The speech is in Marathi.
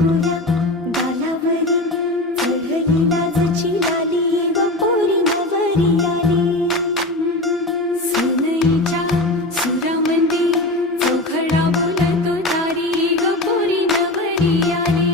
गोऱ्या गालावरी चढली लाजची लाली व पोरी नवरी आली. सुनईच्या सुरामंदी चौघडा बोलतो तारी ग पोरी नवरी आली.